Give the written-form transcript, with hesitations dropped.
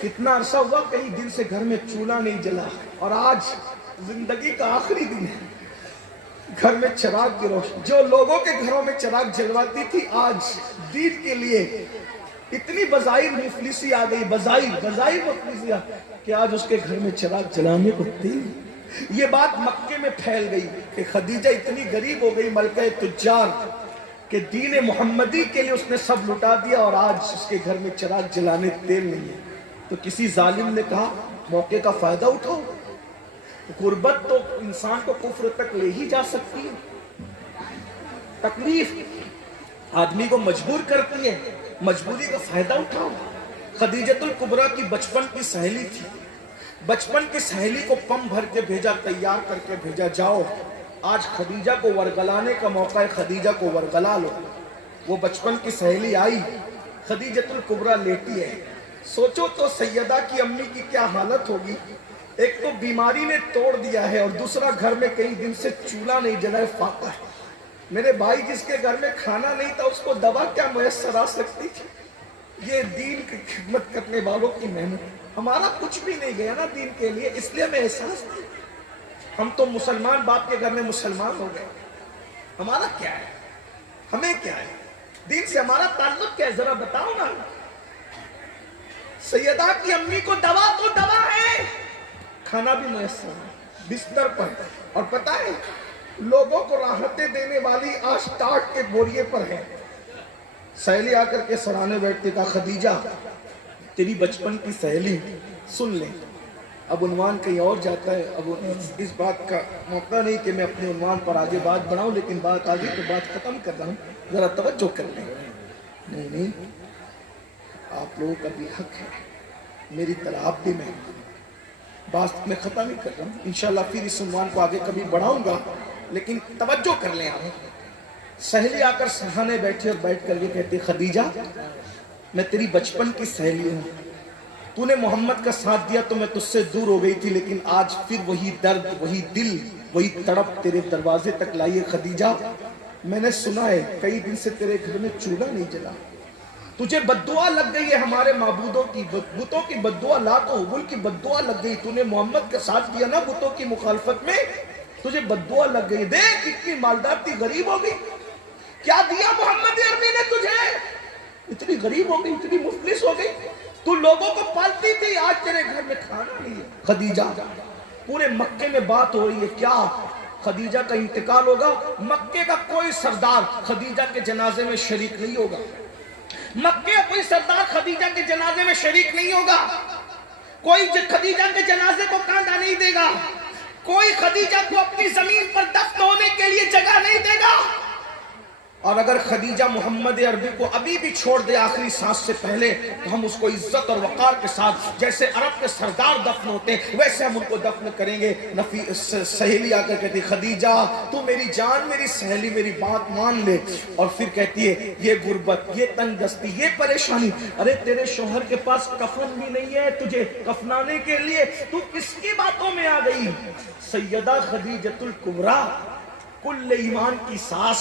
کتنا عرصہ ہوا کئی دن سے گھر میں چولہا نہیں جلا، اور آج زندگی کا آخری دن ہے، گھر میں چراغ کی روشنی جو لوگوں کے گھروں میں چراغ جلواتی تھی، آج دین کے لیے اتنی بظاہر مفلسی آ گئی، بظاہر مفلسی کہ آج اس کے گھر میں چراغ جلانے کو تیل۔ یہ بات مکے میں پھیل گئی کہ خدیجہ اتنی غریب ہو گئی، ملکہ تجار، کہ دین محمدی کے لیے اس نے سب لٹا دیا، اور آج اس کے گھر میں چراغ جلانے تیل نہیں ہے۔ تو کسی ظالم نے کہا موقع کا فائدہ اٹھاؤ، غربت تو انسان کو کفر تک لے ہی جا سکتی ہے، تکلیف آدمی کو مجبور کرتی ہے، مجبوری کا فائدہ اٹھاؤ۔ خدیجۃ الکبریٰ کی بچپن کی سہیلی تھی، بچپن کی سہیلی کو پم بھر کے بھیجا، تیار کر کے بھیجا، جاؤ آج خدیجہ کو ورگلانے کا موقع ہے، خدیجہ کو ورگلا لو۔ وہ بچپن کی سہیلی آئی، خدیجۃ الکبریٰ لیٹی ہے۔ سوچو تو سیدہ کی امی کی کیا حالت ہوگی، ایک تو بیماری نے توڑ دیا ہے، اور دوسرا گھر میں کئی دن سے چولہا نہیں جلا ہے، فاقہ ہے۔ میرے بھائی جس کے گھر میں کھانا نہیں تھا اس کو دوا کیا میسر آ سکتی تھی؟ یہ دین کی خدمت کرنے والوں کی محنت، ہمارا کچھ بھی نہیں گیا نا دین کے لیے، اس لیے ہمیں احساس نہیں۔ ہم تو مسلمان باپ کے گھر میں مسلمان ہو گئے، ہمارا کیا ہے، ہمیں کیا ہے، دین سے ہمارا تعلق کیا ہے، ذرا بتاؤ نا۔ سیدہ کی امی کو دوا تو دوا ہے، کھانا بھی میسر ہے، بستر پر، اور پتہ ہے لوگوں کو راحتیں دینے والی آج ٹاٹ کے بوریے پر ہے۔ سہیلی آ کر کے سرانے بیٹھتے، کہا خدیجہ تیری بچپن کی سہیلی، سن لیں۔ اب عنوان کہیں اور جاتا ہے، اب اس بات کا موقع نہیں کہ میں اپنے عنوان پر آگے بات بڑھاؤں، لیکن بات آگے تو بات ختم کر رہا ہوں، ذرا توجہ کر لیں۔ نہیں آپ لوگوں کا بھی حق ہے، میری طرح آپ بھی محنت، بات میں ختم نہیں کر رہا ہوں، انشاءاللہ پھر اس عنوان کو آگے کبھی بڑھاؤں گا، لیکن توجہ کر لیں آپ۔ سہیلی آ کر سرانے بیٹھے اور بیٹھ کر یہ کہتے، خدیجہ میں تیری بچپن کی سہیلی ہوں، تو نے محمد کا ساتھ دیا تو میں تجھ سے دور ہو گئی تھی، لیکن آج پھر وہی درد، وہی دل، وہی تڑپ تیرے دروازے تک لائی ہے۔ خدیجہ میں نے سنا ہے کئی دن سے تیرے گھر میں چولہا نہیں جلا، تجھے بددعا لگ گئی ہے ہمارے معبودوں کی، بتوں کی بددعا، لات و حبل کی بددعا لگ گئی، تو نے محمد کا ساتھ دیا نا بتوں کی مخالفت میں، تجھے بددعا لگ گئی۔ دیکھ اتنی مالدار تھی، غریب ہو گئی، کیا دیا محمد عربی نے تجھے، اتنی غریب ہو گئی، اتنی مفلس ہو گئی، تو لوگوں کو پالتی تھی، آج تیرے گھر میں کھانا نہیں ہے۔ خدیجہ پورے مکے میں بات ہو رہی ہے، کیا خدیجہ کا انتقال ہوگا؟ مکے کا کوئی سردار خدیجہ کے جنازے میں شریک نہیں ہوگا، مکے کا کوئی سردار خدیجہ کے جنازے میں شریک نہیں ہوگا، کوئی خدیجہ کے جنازے کو کاندھا نہیں دے گا، کوئی خدیجہ کو اپنی زمین پر دفن ہونے کے لیے جگہ نہیں دے گا۔ اور اگر خدیجہ محمد عربی کو ابھی بھی چھوڑ دے آخری سانس سے پہلے، تو ہم اس کو عزت اور وقار کے ساتھ، جیسے عرب کے سردار دفن ہوتے ہیں ویسے ہم ان کو دفن کریں گے۔ سہیلی آ کر کہتی خدیجہ تو میری جان، میری سہیلی، میری بات مان لے۔ اور پھر کہتی ہے یہ غربت، یہ تنگ دستی، یہ پریشانی، ارے تیرے شوہر کے پاس کفن بھی نہیں ہے تجھے کفنانے کے لیے، تو کس کی باتوں میں آ گئی؟ سیدہ خدیجۃ الکبریٰ کل ایمان کی ساس،